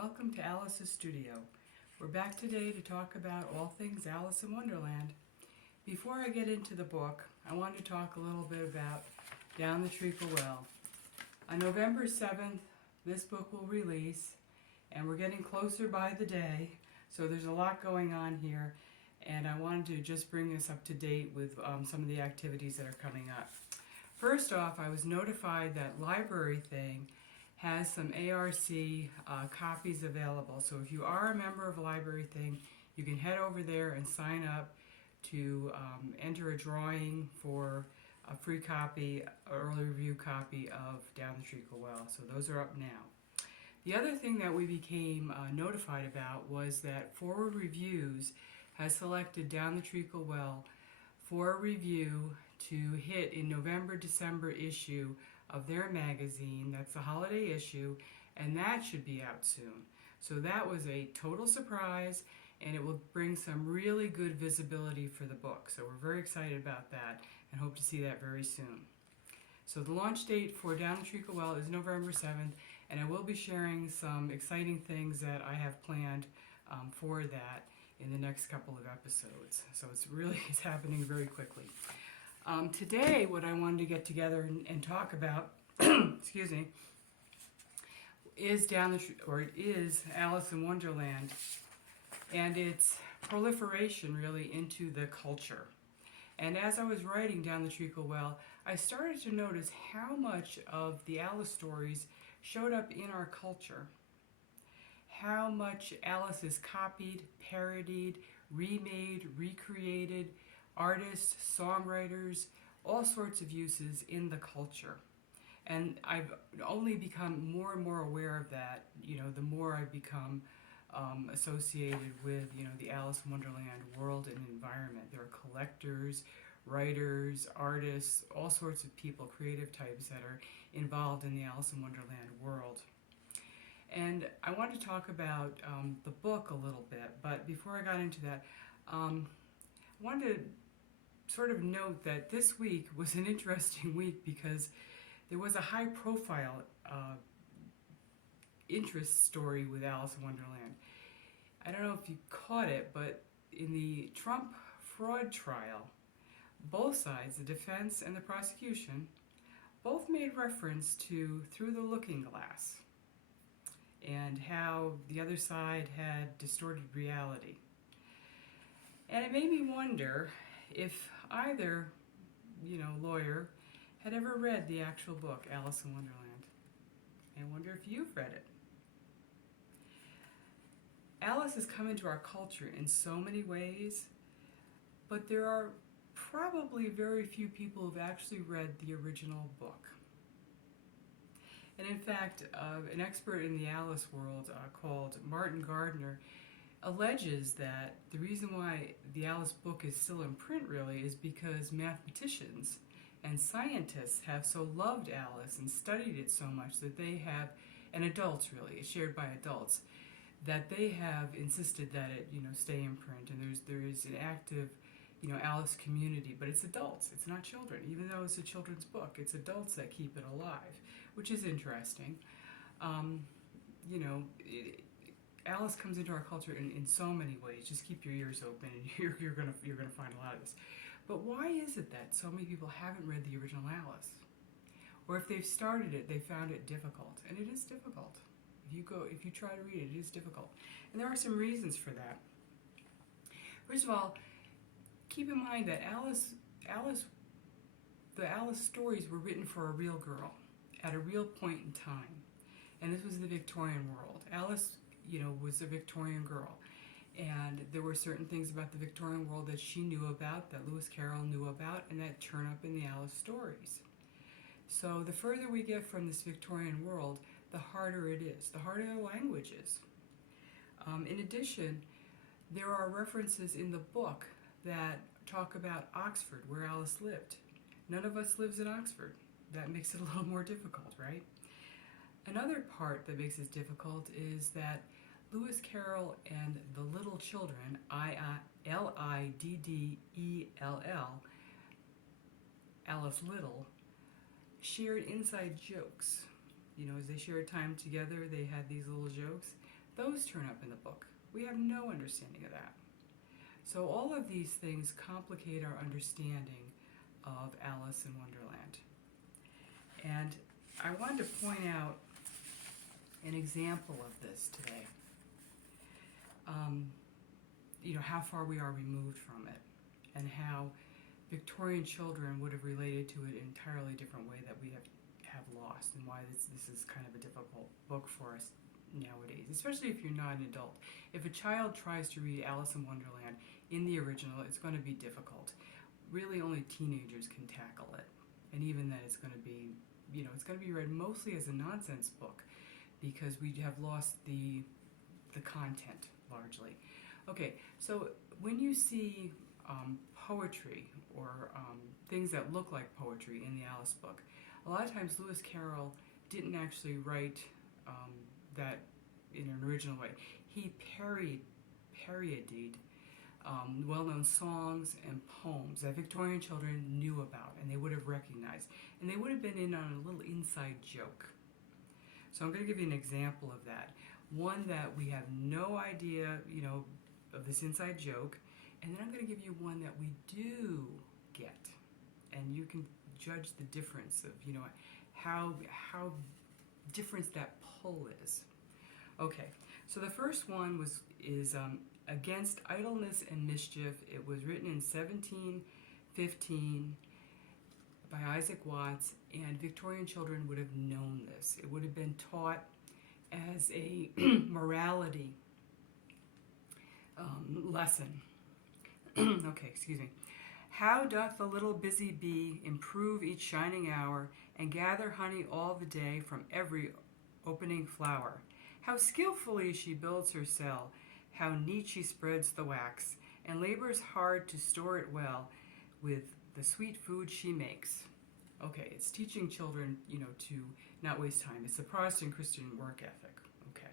welcome to Alice's studio. We're back today to talk about all things Alice in Wonderland. Before I get into the book, I want to talk a little bit about Down the Treacle Well. On November 7th, this book will release, and we're getting closer by the day, so there's a lot going on here, and I wanted to just bring us up to date with some of the activities that are coming up. First off, I was notified that Library Thing has some ARC copies available. So if you are a member of Library Thing, you can head over there and sign up to enter a drawing for a free copy, early review copy of Down the Treacle Well. So those are up now. The other thing that we became notified about was that Forward Reviews has selected Down the Treacle Well for a review to hit in November-December issue of their magazine. That's the holiday issue, and that should be out soon. So that was a total surprise, and it will bring some really good visibility for the book. So we're very excited about that and hope to see that very soon. So the launch date for Down the Treacle Well is November 7th, and I will be sharing some exciting things that I have planned for that in the next couple of episodes. So it's happening very quickly. Today, what I wanted to get together and talk about, excuse me, is Alice in Wonderland, and its proliferation really into the culture. And as I was writing Down the Treacle Well, I started to notice how much of the Alice stories showed up in our culture. How much Alice is copied, parodied, remade, recreated, artists, songwriters, all sorts of uses in the culture. And I've only become more and more aware of that, the more I've become associated with, the Alice in Wonderland world and environment. There are collectors, writers, artists, all sorts of people, creative types that are involved in the Alice in Wonderland world. And I want to talk about the book a little bit, but before I got into that, I wanted to sort of note that this week was an interesting week because there was a high-profile interest story with Alice in Wonderland. I don't know if you caught it, but in the Trump fraud trial, both sides, the defense and the prosecution, both made reference to Through the Looking Glass and how the other side had distorted reality. And it made me wonder if either, lawyer had ever read the actual book, Alice in Wonderland. And I wonder if you've read it. Alice has come into our culture in so many ways, but there are probably very few people who've actually read the original book. And in fact, an expert in the Alice world called Martin Gardner alleges that the reason why the Alice book is still in print really is because mathematicians and scientists have so loved Alice and studied it so much that they have, and adults really, it's shared by adults, that they have insisted that it stay in print. And there is an active Alice community, but it's adults, it's not children. Even though it's a children's book, it's adults that keep it alive, which is interesting. Alice comes into our culture in so many ways. Just keep your ears open, and you're gonna find a lot of this. But why is it that so many people haven't read the original Alice, or if they've started it, they found it difficult? And it is difficult. If you try to read it, it is difficult, and there are some reasons for that. First of all, keep in mind that the Alice stories were written for a real girl at a real point in time, and this was the Victorian world. Alice was a Victorian girl, and there were certain things about the Victorian world that she knew about, that Lewis Carroll knew about, and that turn up in the Alice stories. So the further we get from this Victorian world, the harder it is, the harder the language is. In addition, there are references in the book that talk about Oxford, where Alice lived. None of us lives in Oxford. That makes it a little more difficult, right? Another part that makes it difficult is that Lewis Carroll and the little children, Liddell, Alice Little, shared inside jokes. As they shared time together, they had these little jokes. those turn up in the book. We have no understanding of that. So all of these things complicate our understanding of Alice in Wonderland. And I wanted to point out an example of this today. How far we are removed from it, and how Victorian children would have related to it in an entirely different way that we have lost, and why this is kind of a difficult book for us nowadays, especially if you're not an adult. If a child tries to read Alice in Wonderland in the original, it's going to be difficult. Really, only teenagers can tackle it, and even then, it's going to be read mostly as a nonsense book, because we have lost the content largely. Okay, so when you see poetry or things that look like poetry in the Alice book, a lot of times Lewis Carroll didn't actually write that in an original way. He parodied well-known songs and poems that Victorian children knew about and they would have recognized, and they would have been in on a little inside joke. So I'm going to give you an example of that. One that we have no idea, of this inside joke, and then I'm going to give you one that we do get, and you can judge the difference of, how different that pull is. Okay, so the first one is Against Idleness and Mischief. It was written in 1715 by Isaac Watts, and Victorian children would have known this. It would have been taught as a morality lesson. Okay, excuse me. How doth the little busy bee improve each shining hour, and gather honey all the day from every opening flower? How skillfully she builds her cell, how neat she spreads the wax, and labors hard to store it well with the sweet food she makes. Okay, it's teaching children, to not waste time. It's the Protestant Christian work ethic. Okay.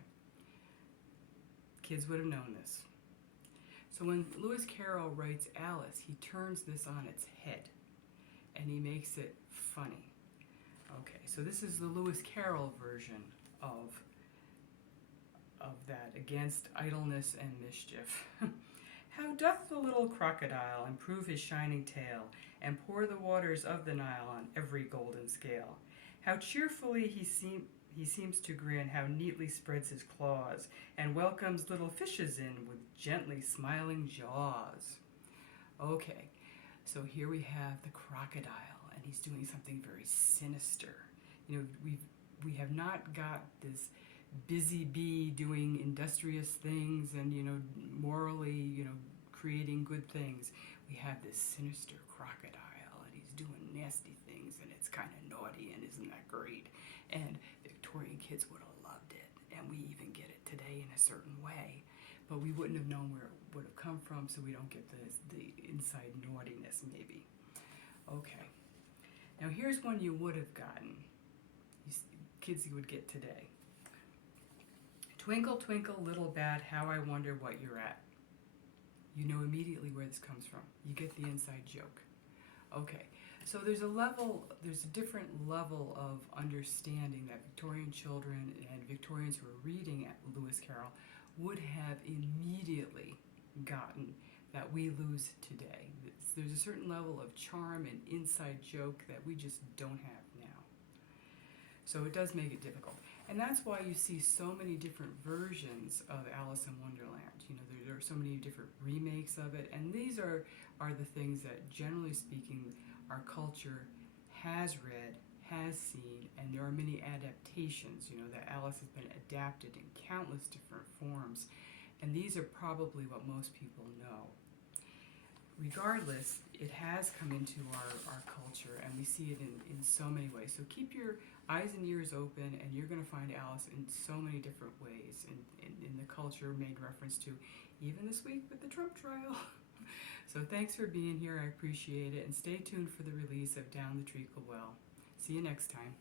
Kids would have known this. So when Lewis Carroll writes Alice, he turns this on its head, and he makes it funny. Okay, so this is the Lewis Carroll version of that, Against Idleness and Mischief. How doth the little crocodile improve his shining tail, and pour the waters of the Nile on every golden scale? How cheerfully he seems to grin, how neatly spreads his claws, and welcomes little fishes in with gently smiling jaws. Okay, so here we have the crocodile, and he's doing something very sinister. We have not got this busy bee doing industrious things and, morally, creating good things. We have this sinister crocodile, and he's doing nasty things, and it's kind of naughty, and isn't that great? And Victorian kids would have loved it, and we even get it today in a certain way, but we wouldn't have known where it would have come from, so we don't get the inside naughtiness, maybe. Okay, now here's one you would have gotten, kids you would get today. Twinkle, twinkle, little bat, how I wonder what you're at. You know immediately where this comes from. You get the inside joke. Okay, so there's a different level of understanding that Victorian children and Victorians who are reading Lewis Carroll would have immediately gotten that we lose today. There's a certain level of charm and inside joke that we just don't have now. So it does make it difficult. And that's why you see so many different versions of Alice in Wonderland. There are so many different remakes of it, and these are the things that, generally speaking, our culture has read, has seen, and there are many adaptations, that Alice has been adapted in countless different forms, and these are probably what most people know. Regardless, it has come into our culture, and we see it in so many ways. So keep your eyes and ears open, and you're going to find Alice in so many different ways in the culture made reference to, even this week with the Trump trial. So thanks for being here. I appreciate it, and stay tuned for the release of Down the Treacle Well. See you next time.